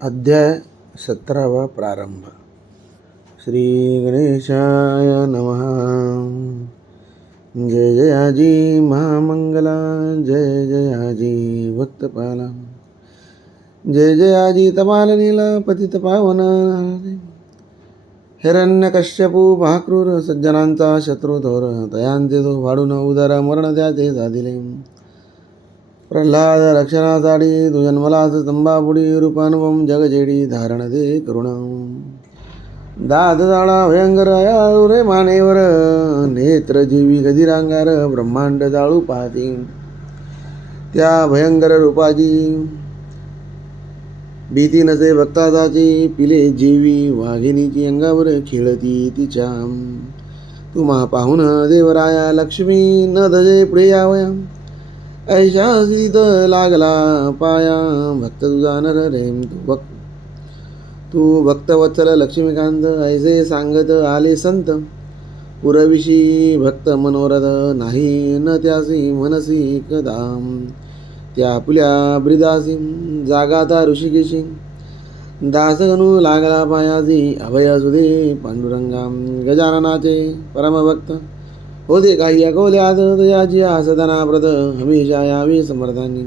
अध्याय 17 प्रारंभ. श्री गणेशाय नमः. जय जयाजी महामंगला, जय जयाजी भक्तपाला, जय जयाजी तपाल नीला पतित पावन. हिरण्यकश्यपू महाक्रूर सज्जनांचा शत्रुथोर, तयांचे तो वाढून उदर मरण त्याचे साधिले. प्रल्हाद रक्षणासाठी तू जन्मलास स्तंभापुढी, रूपानुपम जगजेडी धारण दे करुण. दात जाळा भयंकर अयाळू रे मानेवर, नेत्र जीवी गदिरांगार ब्रह्मांड जाळू पाहती. त्या भयंकर रूपाची भीती नसे भक्ताची, पिले जीवी वाघिणीची अंगावर खेळती तिच्या. तुम्हा पाहून देवराया लक्ष्मी न धजे पुढे यावया, ऐशा स्थित लागला पाया. भक्त तुझा नर रेम तू भक्त वत्सल लक्ष्मीकांत, ऐसे सांगत आले संत. पुरविशी भक्त मनोरथ, नाही न त्यासी मनसी कदा. त्या आपल्या ब्रिदासी जागाता ऋषिकेशी, दासगणू लागला पायासी. अभय सुदे पांडुरंगा, गजाननाचे परमभक्त होते काही अकोल्यात. दयाची सदनाप्रत, हमेशा यावे समर्थांनी.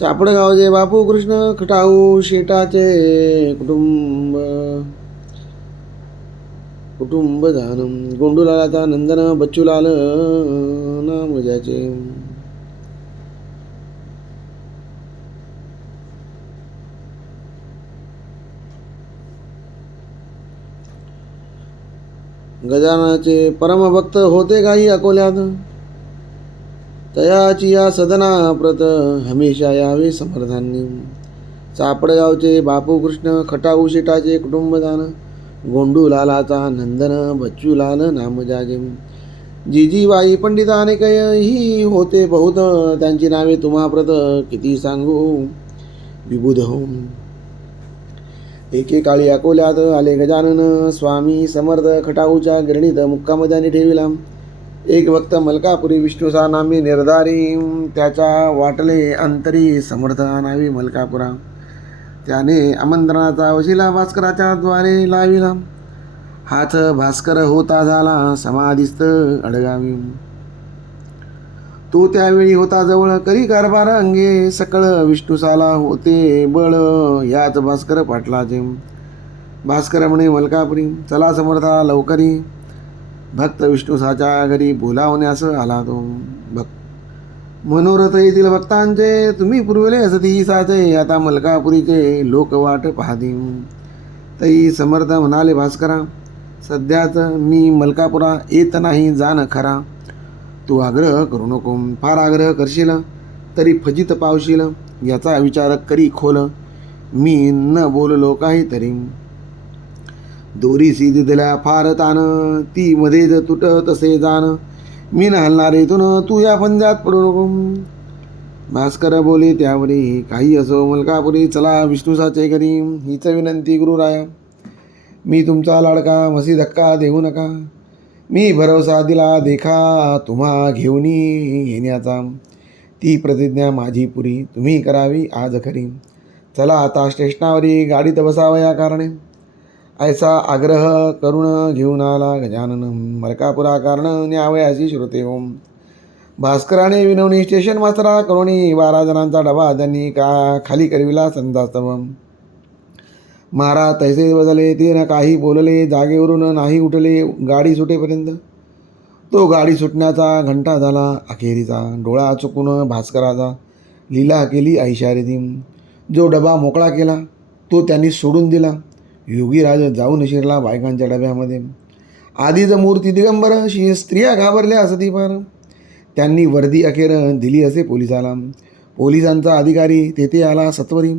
चापडगावचे बापू कृष्ण, खटाऊ शेटाचे कुटुंब जान. गोंडूलालाचा नंदन बच्चूलाल नाम ज्याचे. गजाननाचे परमभक्त होते काही अकोल्यात. तयाची या सदना प्रत, हमेशा यावे समर्थांनी. चापडगावचे बापू कृष्ण, खटाऊ शेटाचे कुटुंबदान. गोंडूलालाचा नंदन बच्चूलाल नाम जाजे. जिजीबाई पंडिता अनेक ही होते बहुत, त्यांची नावे तुम्हा प्रत किती सांगू विबुध हो. एकेकाळी अकोल्यात आले गजानन स्वामी समर्थ, खटाऊच्या गिरणीत मुक्काम त्याने ठेविला. एक भक्त मलकापुरी विष्णूचा नामी निर्धारी, त्याच्या वाटले अंतरी समर्थ नावी मलकापुरा. त्याने आमंत्रणाचा वशिला भास्कराच्या द्वारे लाविला. हाच भास्कर होता झाला समाधिस्थ अडगावी. तो त्यावेळी होता जवळ, करी कारभार अंगे सकळ. विष्णुसाला होते बळ, याच भास्कर पाटलाचे. भास्कर म्हणे मलकापुरी, चला समर्था लवकरी. भक्त विष्णुसाच्या घरी बोलावण्यास आला तो. मनोरथ येथील भक्तांचे तुम्ही पुरविले असती साचे, आता मलकापुरीचे लोक वाट पाहती. तई समर्थ म्हणाले भास्करा, सध्याच मी मलकापुरा येत नाही जाण खरा. तू आग्रह करू नको, फार आग्रह करशील तरी फजित पावशील. याचा विचार करी खोल, मी न बोललो काहीतरी. दोरी सीधी दिल्या फार तान, ती मध्येच तुट तसे जाण. मी न हलणार इथून, तू या फंद्यात पडू नको. भास्कर बोले त्यावरी, काही असो मलकापुरी चला विष्णुसाचे घरी. हीच विनंती गुरुराया, मी तुमचा लाडका, मसी धक्का देऊ नका. मी भरोसा दिला देखा तुम्हा घेऊन येण्याचा. ती प्रतिज्ञा माझी पुरी तुम्ही करावी आज खरी. चला आता स्टेशनावरी गाडीत बसावया कारणे. ऐसा आग्रह करून घेऊन आला गजानन, मलकापुरा कारण न्यावयाची श्रुते ओम. भास्कराने विनवणी स्टेशन मास्तरा करुणी, 12 जणांचा डबा त्यांनी खाली करविला संतास्तव. महाराज तैसे बदले, ते न काही बोलले, जागेवरून नाही उठले गाडी सुटेपर्यंत. तो गाडी सुटण्याचा घंटा झाला अखेरीचा. डोळा चुकून भास्कराचा लीला केली ऐशारेती. जो डबा मोकळा केला तो त्यांनी सोडून दिला. योगीराज जाऊन शिरला बायकांच्या डब्यामध्ये. आधीच मूर्ती दिगंबर, स्त्रिया घाबरल्या असती फार. त्यांनी वर्दी अखेर दिली असे पोलिसाला. पोलिसांचा अधिकारी तेथे आला सत्वरी.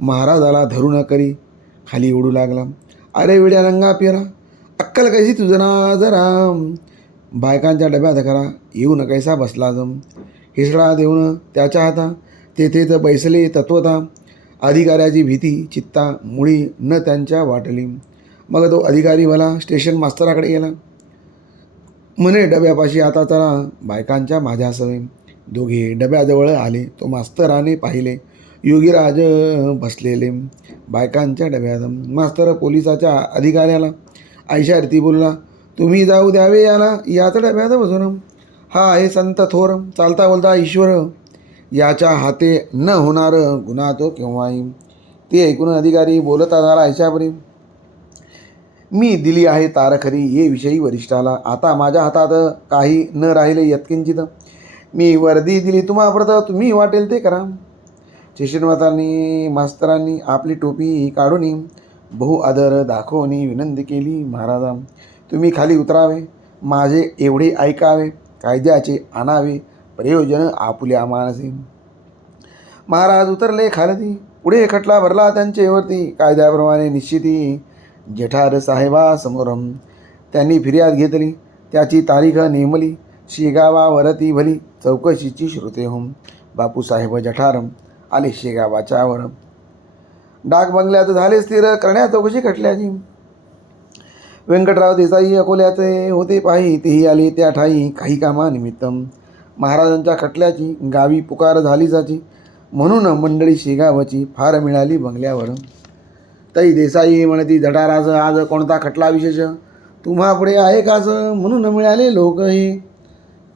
महाराजाला धरून करी खाली उडू लागला. अरे विड्या रंगा पेरा, अक्कल कैसी तुझना जरा. बायकांच्या डब्यात खरा येऊन कैसा बसला जम. हिसडा देऊन त्याच्या हाता, तेथेच बैसले तत्वता. अधिकाऱ्याची भीती चित्ता मुळी न त्यांच्या वाटली. मग तो अधिकारी भला स्टेशन मास्तराकडे गेला. म्हणे डब्यापाशी आता चला बायकांच्या माझ्या सवे. दोघे डब्याजवळ आले. तो मास्तराने पाहिले. योगीराज बसलेले बायकांच्या डब्यात. मास्तर पोलिसाच्या अधिकाऱ्याला ऐशार्थी बोलला, तुम्ही जाऊ द्यावे याला याच डब्यात बसून. हा आहे संत थोर, चालता बोलता ईश्वर, याच्या हाते न होणार गुन्हा तो केव्हाही. ते ऐकून अधिकारी बोलता झाला ऐशापरी, मी दिली आहे तार खरी ये विषयी वरिष्ठाला. आता माझ्या हातात काही न राहिले यत्किंचित. मी वर्दी दिली तुम्हाप्रत, तुम्ही वाटेल ते करा. शिष्यमातांनी मास्तरांनी आपली टोपी काढून बहु आदर दाखवून विनंती केली, महाराजा तुम्ही खाली उतरावे, माझे एवढे ऐकावे, कायद्याचे आणावे प्रयोजन आपुल्या मानसी. महाराज उतरले खालती. पुढे खटला भरला त्यांचेवरती. कायद्याप्रमाणे निश्चिती जठार साहेबासमोर त्यांनी फिर्याद घेतली. त्याची तारीख नेमली. शेगावावरती भली चौकशीची श्रुते होम. बापूसाहेब जठार आले शेगावाच्या वर. डाक बंगल्यात झाले स्थिर करण्यात चौकशी खटल्याची. व्यंकटराव देसाई अकोल्याचे होते पायी, तेही आले त्या ठाई काही कामानिमित्त. महाराजांच्या खटल्याची गावी पुकार झाली जाची, म्हणून मंडळी शेगावची फार मिळाली बंगल्यावर. तई देसाई म्हणती, जठाराज आज कोणता खटला विशेष, तुम्हा पुढे आहे काच म्हणून मिळाले लोक हे.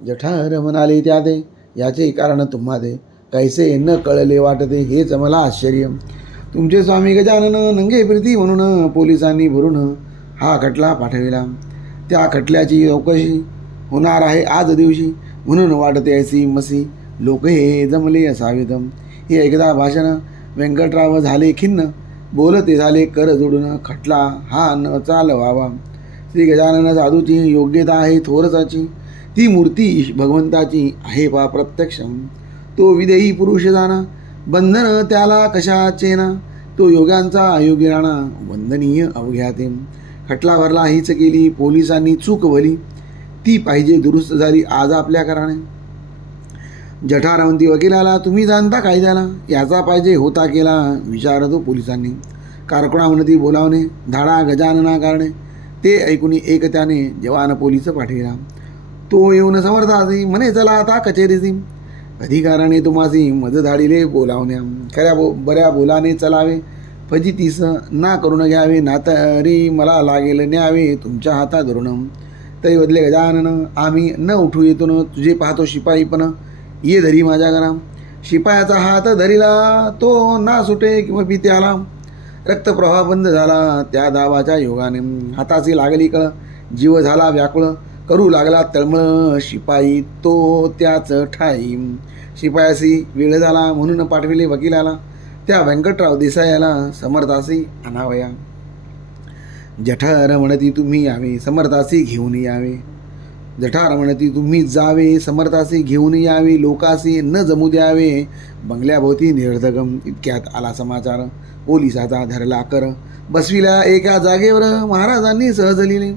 जठार म्हणाले, त्या दे याचे कारण तुम्हा दे, कैसे न कळले वाटते हेच मला आश्चर्य. तुमचे स्वामी गजानन नंगे प्रीती म्हणून पोलिसांनी भरून हा खटला पाठविला. त्या खटल्याची चौकशी होणार आहे आज दिवशी, म्हणून वाटते ऐसी मसी लोक हे जमले असावेत. हे एकदा भाषण व्यंकटराव झाले खिन्न, बोलते झाले कर जोडून, खटला हा न चालवावा. श्री गजानन साधूची योग्यता आहे थोरसाची, ती मूर्ती भगवंताची आहे पा प्रत्यक्ष. तो विदेही पुरुष जाणा, बंधन त्याला कशाचे ना, तो योग्यांचा अयोग्य राणा, वंदनीय अवघ्याते. खटला भरला हीच केली पोलिसांनी चूक भली, ती पाहिजे दुरुस्त झाली आज आपल्या कराने. जठारावंती वकिलाला, तुम्ही जाणता कायद्याला, याचा पाहिजे होता केला विचारतो पोलिसांनी. कारकुणा म्हणती बोलावणे, धाडा गजानना कारणे. ते ऐकून एक त्याने जवान पोलीस पाठविला. तो येऊन समर्थासी म्हणे, चला आता कचेरीसी. अधिकाराने तुम्हासी मजधाडीले बोलावण्या, खऱ्या बऱ्या बोलाने चलावे, फजितीस ना करून घ्यावे, नातरी मला लागेल न्यावे तुमच्या हाता धरून. तरी बदले गजानन, आम्ही न उठू येतून तुझे पाहतो शिपाई, पण ये धरी माझ्या घरा. शिपायाचा हात धरिला तो ना सुटे किंवा त्याला. रक्तप्रवाह बंद झाला त्या दावाच्या योगाने. हाताची लागली कळ, जीव झाला व्याकुळ, करू लागला तळमळ शिपाई तो त्याच ठाई. शिपायासी वेळ झाला म्हणून पाठविले वकिलाला, त्या व्यंकटराव देसायाला समर्थासी आणावया. जठार म्हणती, तुम्ही यावे समर्थासी घेऊन यावे. जठार म्हणती, तुम्ही जावे समर्थासी घेऊन यावे, लोकासी न जमू द्यावे बंगल्याभोवती निरर्धगम. इतक्यात आला समाचार, पोलिसाचा धरला कर, बसविल्या एका जागेवर महाराजांनी सहज लिहिले.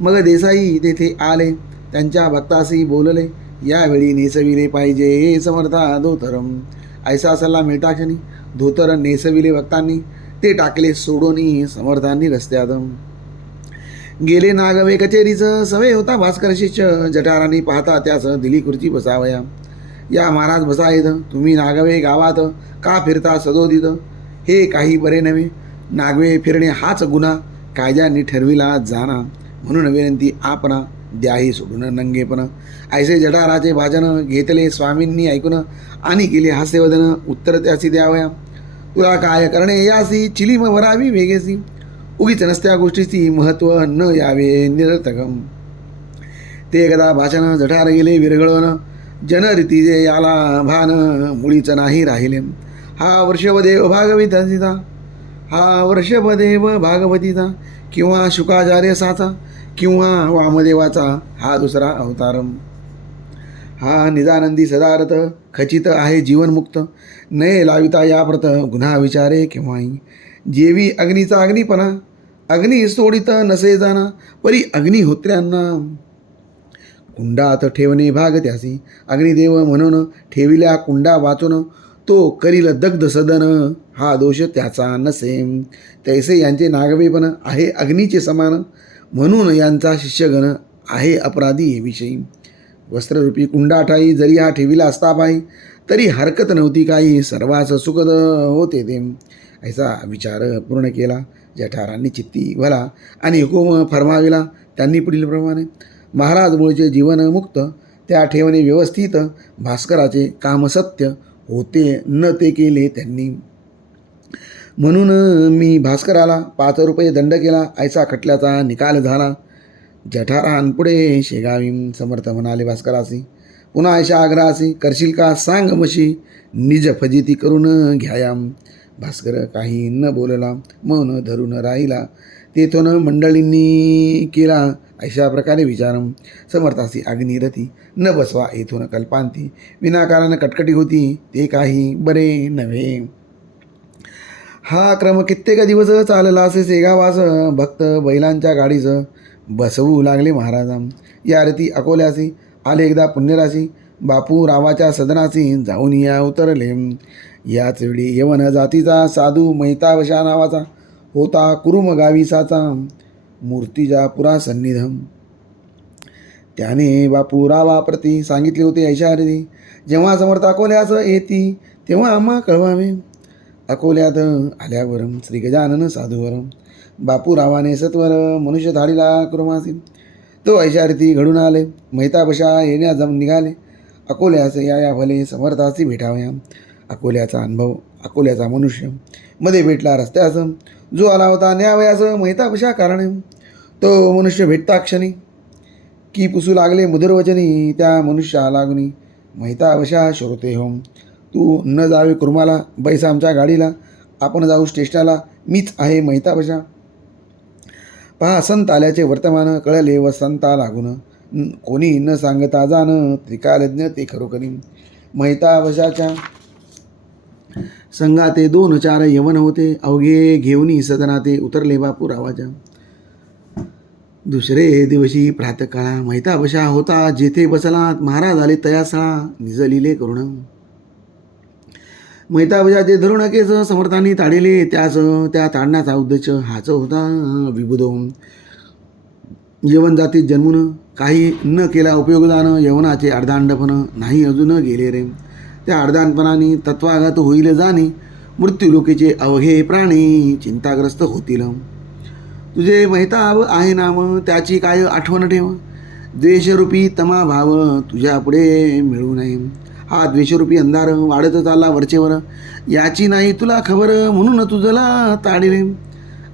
मग देसाई तेथे आले, त्यांच्या भक्तासी बोलले, यावेळी नेसविले पाहिजे समर्था धोतरम. ऐसा सल्ला मिळता क्षणी धोतर नेसविले भक्तांनी, ते टाकले सोडून समर्थांनी रस्त्यात. गेले नागवे कचेरीचं, सवय होता भास्कर शिष्य. जठारांनी पाहता त्यास दिली खुर्ची बसावया. या महाराज बसायत, तुम्ही नागवे गावात का फिरता सदोदित, हे काही बरे नव्हे. नागवे फिरणे हाच गुन्हा कायद्याने ठरविला जाना, म्हणून विनंती आपणा द्याही सोडून नंगेपण. ऐसे जठाराचे भाजन घेतले स्वामींनी ऐकून, आणि केले हास्यवदन उत्तर त्याची द्यावया. तुला काय करणे यासी, चिलीम भरावी वेगेसी, उगीच नसत्या गोष्टीची महत्त्व न यावे निरर्थकम. ते एकदा भाषण जठार गेले विरघळवण, जनरीतीचे याला भान मुळीच नाही राहिले. हा वर्षभदेव भागवतीचा, हा वर्षभदेव भागवतीचा, किंवा शुकाचार्यसाचा, किंवा वामदेवाचा हा दुसरा अवतारम. हा निजानंदी सदारथ खचित आहे जीवनमुक्त, नये लाविता याप्रत गुन्हा विचारे केव्हाही. जेवी अग्नीचा अग्निपणा, अग्नी सोडित नसे जाना, परी अग्निहोत्र्यांना कुंडात ठेवणे भाग त्यासी. अग्निदेव म्हणून ठेविल्या कुंडा वाचून, तो करील दग्ध सदन, हा दोष त्याचा नसे. तैसे यांचे नागवेपण आहे अग्नीचे समान, म्हणून यांचा शिष्यगण आहे अपराधी हे विषयी. वस्त्ररूपी कुंडाठाई जरी हा ठेविला असता पाही, तरी हरकत नव्हती काही, सर्वास सुखद होते ते. ऐसा विचार पूर्ण केला जठारांनी चित्ती भला आणि हुकूम फरमाविला त्यांनी पुढीलप्रमाणे. महाराज मूळचे जीवन मुक्त, त्या ठेवणे व्यवस्थित. भास्कराचे काम सत्य होते न ते केले त्यांनी. म्हणून मी भास्कराला 5 रुपये दंड केला. ऐसा खटल्याचा निकाल झाला. जठारांपुढे शेगावी. समर्थ म्हणाले भास्करासी, पुन्हा ऐशा आग्रहासी करशील का सांग मशी, निज फजिती करून घ्यायाम. भास्कर काही न बोलला, मौन धरून राहिला. तेथून मंडळींनी केला अशा प्रकारे विचारम. समर्थासी अग्निरथी, न बसवा येथून कल्पांती. विनाकारण कटकटी होती ते काही बरे नव्हे. हा क्रम कित्येक दिवस चालला असे शेगावास. भक्त बैलांच्या गाडीस बसवू लागले महाराजा. या रती अकोल्यासी आले एकदा पुण्यराशी. बापू रावाच्या सदनासी जाऊन या उतरले. याच वेळी यवन जातीचा साधू मैतावशा नावाचा होता कुरुम गाविसाचा, मूर्तिजापुरा सन्निधम. त्याने बापू रावाप्रती सांगितले होते ऐशारदी, जेव्हा समर्थ अकोल्यास येती तेव्हा आम्हा कळवावे. अकोल्यात आल्यावर श्री गजानन साधूवर बापूरावाने सत्वर मनुष्य धाडीला कुरुमासी. तो ऐशारती घडून आले, मैताबशा येण्या निघाले. अकोल्यास या भले समर्थासी भेटावया. अकोल्याचा अनुभव, अकोल्याचा मनुष्य मध्ये भेटला रस्त्यास. जो आला होता न्यावयास मैताबशा कारणे. तो मनुष्य भेटता क्षणी की पुसू लागले मुदरवचनी त्या मनुष्या लागुनी. मैताबशा श्रोते होम, तू न जावे कुर्माला, बैस आमच्या गाडीला. आपण जाऊ स्टेशनाला, मीच आहे मैताबशा. पहा संत आल्याचे वर्तमान कळले व संता लागून. कोणी न सांगता जाण त्रिकालज्ञ ते खरोखरी. मैताबशाच्या संघाते 2-4 यवन होते. अवघे घेऊनी सदनाते उतरले बापू रावाच्या. दुसरे दिवशी प्रातकाळा मैताबशा होता जेथे बसला. महाराज आले तयासळा, निजलिले करुण. मैताबशाचे धरुण केस समर्थांनी ताडिले. त्या ताडण्याचा उद्देश हाच होता विबुध. यवन जातीत जन्मून काही न केला उपयोग जाण. यवनाचे अर्धांडपण नाही अजून गेले रे. त्या अर्धांडपणाने तत्वाघात होईल जाणे. मृत्यूलोकीचे अवघे प्राणी चिंताग्रस्त होतील. तुझे मैताब आहे नाम, त्याची काय आठवण ठेव. द्वेषरूपी तमा भाव तुझ्या पुढे मिळू नये. हा द्वेषरूपी अंधार वाढत चालला वरचेवर, याची नाही तुला खबर, म्हणून तुझला ताडिले.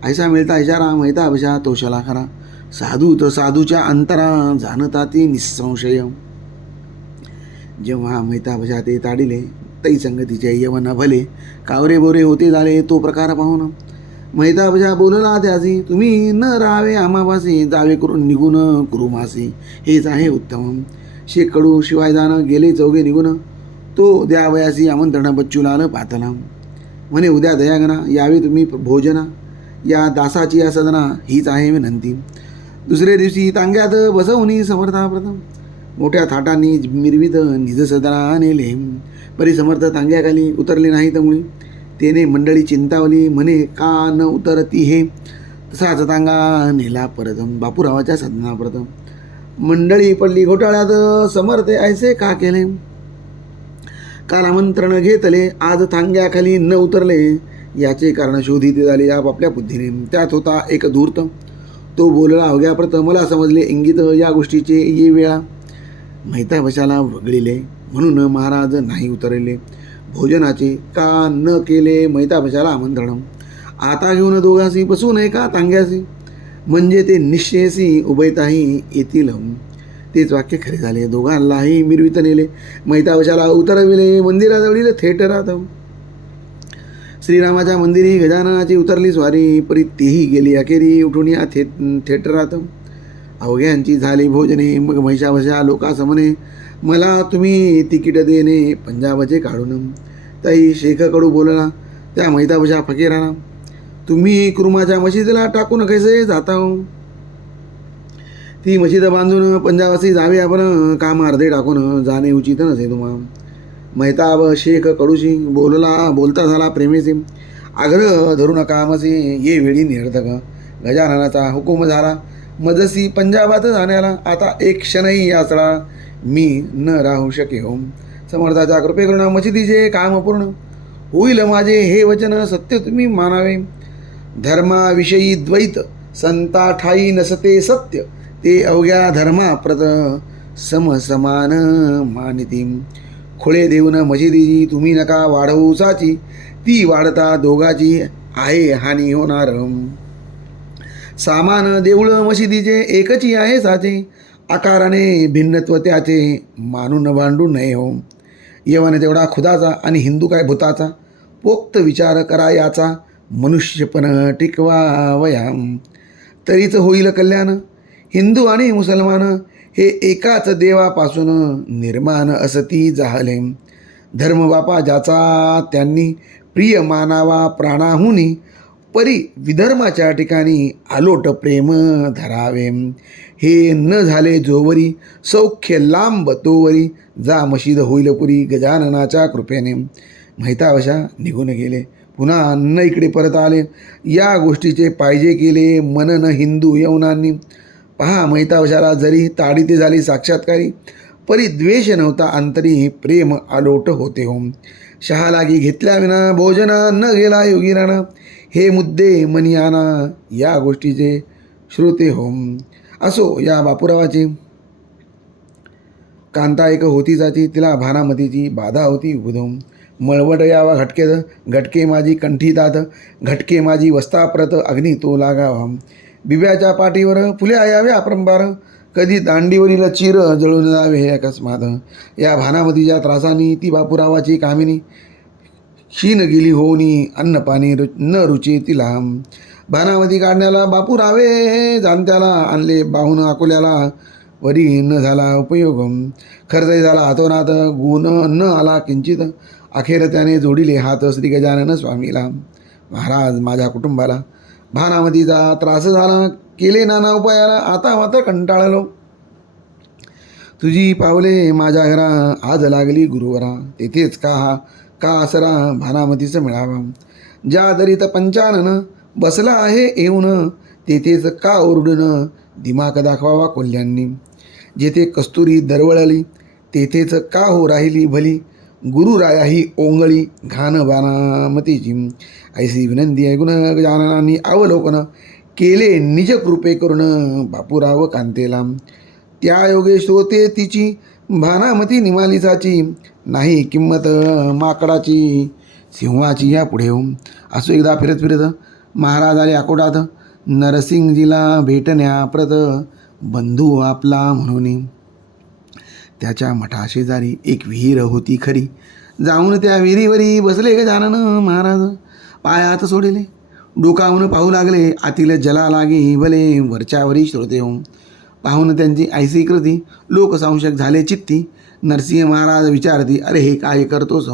ऐसा मिळता इशारा मैताबशा तोषला खरा. साधू तर साधूच्या अंतरा जाणता ती निसंशय. जेव्हा मैताबशा ते ताडिले, तै संगतीचे यवन भले कावरे बोरे होते झाले. तो प्रकार पाहून मैताबशा बोलला त्यासी, तुम्ही न राहावे आम्हापासी, जावे करून निघून कुरुमासी, हेच आहे उत्तम. शेकडू शिवाय जाणं गेले चौघे निघून. तो द्यावयासी आमंत्रण बच्चूलाल पातला. म्हणे उद्या दयागना यावे तुम्ही भोजना. या दासाची या सदना हीच आहे विनंती. दुसरे दिवशी तांग्यात बसवून समर्था प्रथम मोठ्या थाटांनी मिरवीत निज सदना नेले. परी समर्थ तांग्याखाली उतरले नाहीत मुळी. तेने मंडळी चिंतावली, म्हणे का न उतरती हे. तसाच तांगा नेला परतम बापूरावाच्या सदना प्रथम. मंडळी पडली घोटाळ्यात, समर्थे ऐसे का केले. काल आमंत्रण घेतले, आज तांग्याखाली न उतरले. याचे कारण शोधित झाले आपापल्या बुद्धीने. त्यात होता एक धूर्त. तो बोलला अवघ्याप्रत, मला समजले इंगित या गोष्टीचे ये वेळा. मैताबशाला वगळिले म्हणून महाराज नाही उतरले. भोजनाचे का न केले मैताबशाला आमंत्रण. आता घेऊन दोघांशी बसू नये का तांग्याशी, म्हणजे ते निश्चयसी उभयताही येतील. तेच वाक्य खरे झाले. दोघांनाही मिरवित नेले. मैताबशाला उतरविले मंदिराजवळील थिएटरात. श्रीरामाच्या मंदिरी गजाननाची उतरली स्वारी. परी तेही गेली अखेरी उठून या थिएटरात. अवघ्यांची झाली भोजने. मग मैताबशा लोकासमने, मला तुम्ही तिकीट देणे पंजाबचे काढून. ताई शेखकडू बोलला त्या मैताबशा फकीराना, तुम्ही कुरुमाच्या मशिदीला टाकून कैसे जाता. ती मशीद बांधून पंजाबासी जावे आपण, काम अर्धे टाकून जाणे उचित नसे तुम्हा. मैताब शेख कडूशी बोलता झाला प्रेमेसी. आग्रह धरू नका मसी ये वेळी निरर्थक. गजाननाचा हुकूम झाला मजसी पंजाबात जाण्याला. आता एक क्षणही याचळा मी न राहू शके हो. समर्थाच्या कृपेकरुणा मशिदीचे काम पूर्ण होईल माझे हे वचन सत्य तुम्ही मानावे. धर्माविषयी द्वैत संता ठाई नसते सत्य ते अवघ्या धर्माप्रत समसमान मानिती. खोळे देऊन मशिदीची तुम्ही नका वाढवू साची ती वाढता दोघाची आहे हानी होणार. सामान देऊळ मशिदीचे एकची आहे साचे आकाराने भिन्नत्व त्याचे मानून भांडू नये हो. यवन तेवढा खुदाचा आणि हिंदू काय भूताचा पोक्त विचार करा याचा मनुष्यपण टिकवावया तरीच होईल कल्याण. हिंदू आणि मुसलमान हे एकाच देवापासून निर्माण असती जाहले. धर्मबापा ज्याचा त्यांनी प्रिय मानावा प्राणाहुनी परी विधर्माच्या ठिकाणी आलोट प्रेम धरावे. हे न झाले जोवरी सौख्य लांब तोवरी जा मशीद होईल पुरी गजाननाच्या कृपेने. महितावशा निघून गेले पुन्हा न इकडे परत आले. या गोष्टीचे पाहिजे केले मनन हिंदू यवनांनी. पहा महितावशाला जरी ताडीते झाली साक्षात्कारी परी द्वेष नव्हता अंतरी प्रेम आलोट होते हो. शहालागी घेतल्याविना भोजना न गेला योगीराणा हे मुद्दे मनी आणा या गोष्टीचे श्रोते हो. असो या बापूरावाची कांता एक होती जाती तिला भानामतीची बाधा होती उधम. मळवट यावा घटके माझी कंठी दात घटके माझी वस्ताप्रत अग्नी तो लागावा. बिब्याच्या पाठीवर फुले यावे अपरंपार कधी दांडीवरील चिर जळून जावे हे अकस्मात. या भानामतीच्या त्रासानी ती बापूरावाची कामिनी क्षीण गेली होऊनी अन्न पाणी न रुचे तिला. भानामती काढण्याला बापूरावे जाणत्याला आणले बाहून अकोल्याला वरी न झाला उपयोग. खर्चही झाला हातोनात गुण न आला किंचित. अखेर त्याने जोडिले हात श्री गजानन स्वामीला. महाराज माझ्या कुटुंबाला भानामतीचा त्रास झाला केले नाना उपायाला आता मात्र कंटाळलो. तुझी पावले माझ्या घरा आज लागली गुरुवरा तेथेच का आसरा भानामतीचं मिळावा. ज्या दरीत पंचानन बसला आहे येऊन तेथेच का ओरडून दिमाग दाखवावा कोल्ह्यांनी. जेथे कस्तुरी दरवळली तेथेच का हो राहिली भली गुरुराया ही ओंगळी घाण भानामतीची. ऐसी विनंती ऐकून गजाननांनी अवलोकन केले निज कृपे करून बापूराव कांतेला. त्या योगे श्रोते तिची भानामती निमालिसाची नाही किंमत माकडाची सिंहाची या पुढे हो. असो एकदा फिरत फिरत महाराज आले अकोटात नरसिंगजीला भेटण्याप्रत बंधू आपला म्हणून. त्याच्या मठाशेजारी एक विहीर होती खरी जाऊन त्या विहिरीवरी बसले गजानन महाराज. पायात सोडले डोकावून पाहू लागले आतील जला लागी भले वरच्यावरी श्रोते हो. पाहून त्यांची ऐसी कृती लोक संशक झाले चित्ती. नरसिंह महाराज विचारती अरे हे काय करतोस.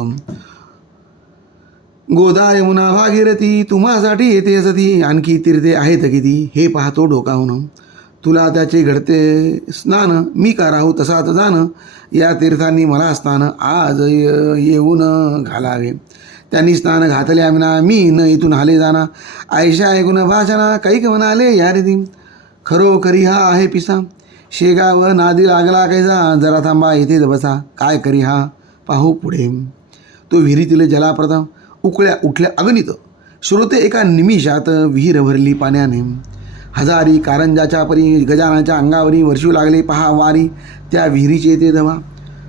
गोदा यमुना भागीरथी तुम्हासाठी येते असती आणखी तीर्थे आहेत किती हे पाहतो डोकावून. तुला त्याचे घडते स्नान मी का राहू तसाच जाण या तीर्थांनी मला स्नान आज येऊन घालावे. त्यांनी स्नान घातल्या विना मी न इथून हाले जाना. आयशा ऐकून भाषणा कैक म्हणाले या रीती खरोखरी हा आहे पिसा शेगाव नादी लागला कैसा जरा थांबा इथेच बसा काय करी हा पाहू पुढे. तो विहिरीतील जलाप्रथम उठल्या अगणित श्रोते एका निमिषात विहीर भरली पाण्याने. हजारी कारंजाच्या परी गजानाच्या अंगावरी वर्षू लागले पहा वारी त्या विहिरीचे ते धवा.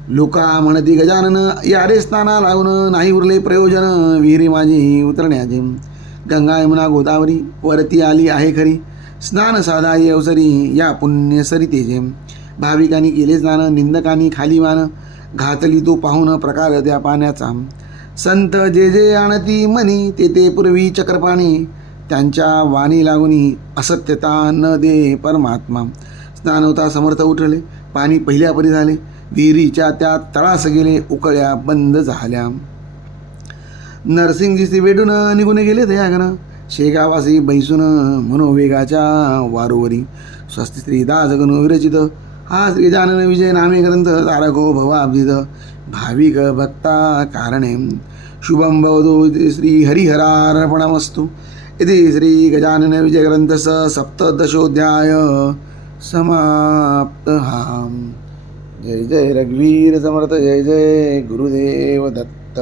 लोका म्हणती गजानन या रे स्नाना लावून नाही उरले प्रयोजन विहिरी माझी उतरण्याचे. गंगा यमुना गोदावरी वरती आली आहे खरी स्नान साधा अवसरी या पुण्य सरितेचे. भाविकांनी केले स्नान निंदकांनी खाली मान घातली तो पाहून प्रकार त्या पाण्याचा. संत जे जे आणती मनी ते पूर्वी चक्रपाणी त्यांच्या वाणी लागुनी असत्यता न दे परमात्मा. स्नान होता समर्थ उठले पाणी पहिल्या परी झाले विहिरीच्या त्या तळास गेले उकळ्या बंद झाल्या. नरसिंगजी भेटून निघून गेले दयाघन शेगावासी बैसून मनोवेगाच्या वारोवरी. स्वस्ती श्री दासगण विरचित हा श्री गजानन विजय नामे ग्रंथ तारको भवाब्दित भाविक भक्ता कारणे शुभम भवतो श्री हरिहरार्पणमस्तु. इति श्री गजानन विजय ग्रंथस्य सप्तदशोऽध्याय समाप्तः. जय जय रघुवीर समर्थ, जय जय गुरुदेव दत्त.